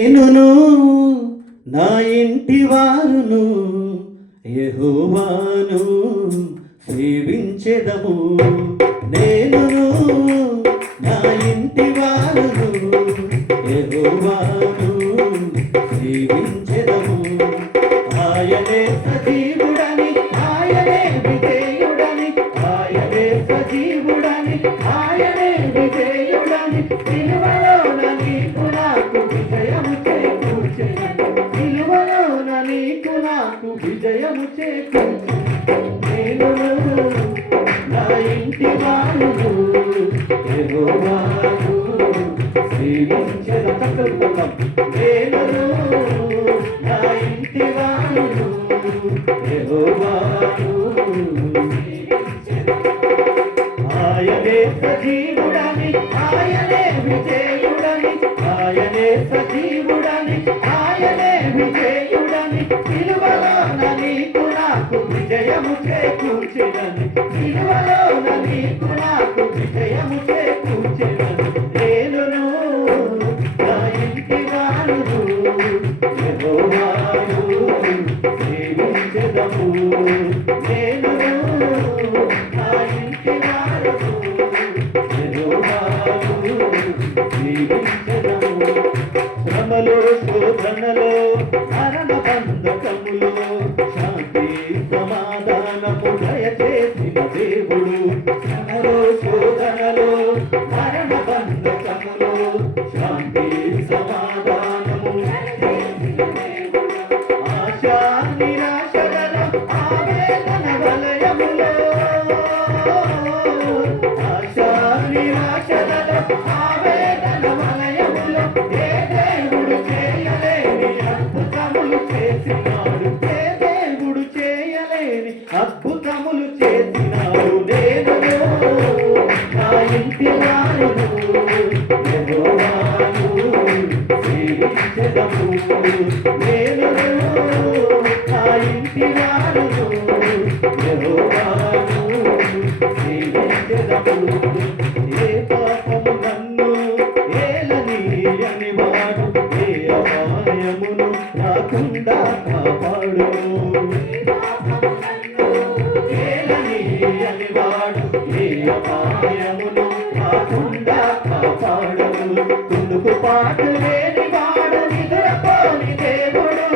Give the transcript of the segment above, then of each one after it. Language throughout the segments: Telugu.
నేనును నా ఇంటి వారును యెహోవాను సేవించెదము. నేనును నా ఇంటి వారును యెహోవాను సేవించెదము. ఆయనే సజీవుడని ఆయనే విజేయుడని ఆయనే సజీవుడని ఆయనే విజేయుడని సిలువలోన నీకు నాకు విజయము చేకూర్చెను. సిలువలోన నీకు నాకు విజయము చేకూర్చెను. నేనును నా ఇంటి వారును యెహోవాను సేవించెదము. నేనును నా ఇంటి వారును యెహోవాను ఆయనే సజీవుడని ఆయనే విజేయుడని ఆయనే సజీవుడని ఆయనే విజేయుడని సిలువలోన నీకు నాకు విజయము చేకూర్చెను. సిలువలోన నీకు నాకు విజయము చేకూర్చెను. నేనును నా ఇంటి వారును యెహోవాను సేవించెదము. నేనును నా ఇంటి వారును యెహోవాను సేవించెదము. శ్రమలో శోధనలో మరణ బంధకములో శాంతి సమాధానము దయచేసిన దేవుడు. శ్రమలో శోధనలో మరణ బంధకములో శాంతి సమాధానము ఆశా నిరాశలలో ఆవేదన వలయములో ఆశా నిరాశలలో ఆవేదన వలయములో ఏ దేవుడు చేయలేని అద్భుతములు చేసినాడు. ఏ దేవుడు చేయలేని అద్భుతములు చేసినాడు. నేనును నా ఇంటి వారును యెహోవాను సేవించెదము. నేనును నా ఇంటి వారును యెహోవాను సేవించెదము. ఏ పాపము నన్ను ఏలనీయని వాడు ఏ అపాయమును రాకుండా కాపాడును. ఏలనీయని వాడు ఏ అపాయమును రాకుండా కాపాడును. తుడుకు పాటు లేని వాడు నిద్రపోని దేవుడు.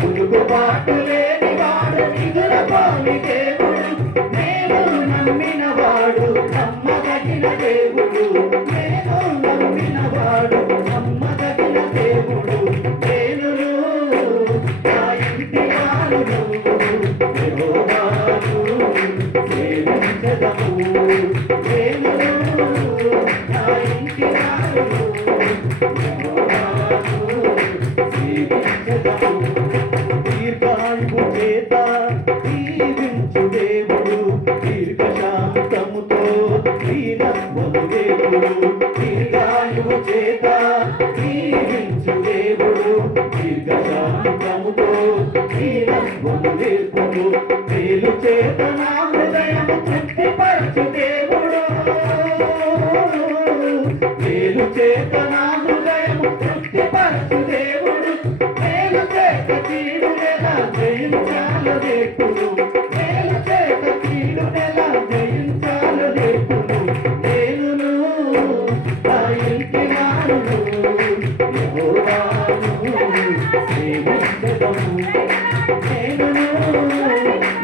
తుడుకు పాటు లేని వాడు నిద్రపోని దేవుడు. నేను నమ్మిన వాడు నమ్మదగిన దేవుడు. నేను నమ్మిన వాడు నమ్మదగిన దేవుడు. నేనును నా ఇంటి వారును యెహోవాను సేవించెదము. నేనును నా ఇంటి వారును యెహోవాను సేవించెదము. దీర్ఘాయువు చేత దీవించు దేవుడు. దీర్ఘశాంతముతో దీనత్వము దేవుడు. దీర్ఘాయువు చేత దీవించు దేవుడు. దీర్ఘశాంతముతో దీనత్వము దేవుడు. మేలు చేత నా హృదయము తృప్తిపరచు దేవుడు. మేలు చేత నా హృదయము తృప్తిపరచు దేవుడు. మేలు చేత కీడునెలా జయించాలో దేవుడు. మేలు చేత కీడునెలా జయించాలో దేవుడు. నేనును నా ఇంటి వారును యెహోవాను సేవించెదము. నేనును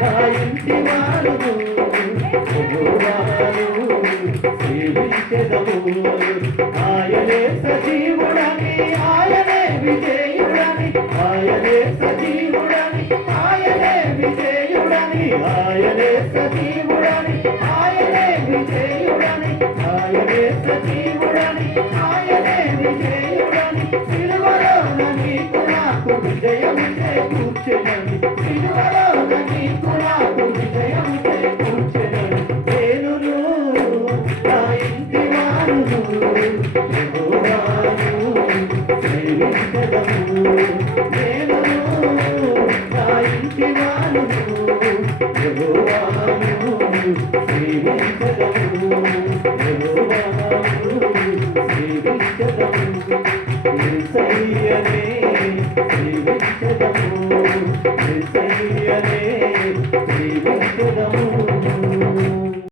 నా ఇంటి వారును యెహోవాను సేవించెదము. ఆయనే సజీవుడని ఆయనే విజేయుడని ఆయనే సజీవుడని ఆయనే విజేయుడని ఆయనే సజీవుడని ఆయనే విజేయుడని ఆయనే సజీవుడని ఆయనే విజేయుడని సిలువలోన నీకు నాకు విజయము చేకూర్చెను. సిలువలోన నీకు నాకు విజయము చేకూర్చెను. నేనును నా ఇంటి వారును యెహోవాను సేవించెదము. నేనును నా ఇంటి వారును యెహోవాను సేవించెదము. యెహోవా సేవించెదము యేసయ్యనే సేవించెదము యేసయ్యనే సేవించెదము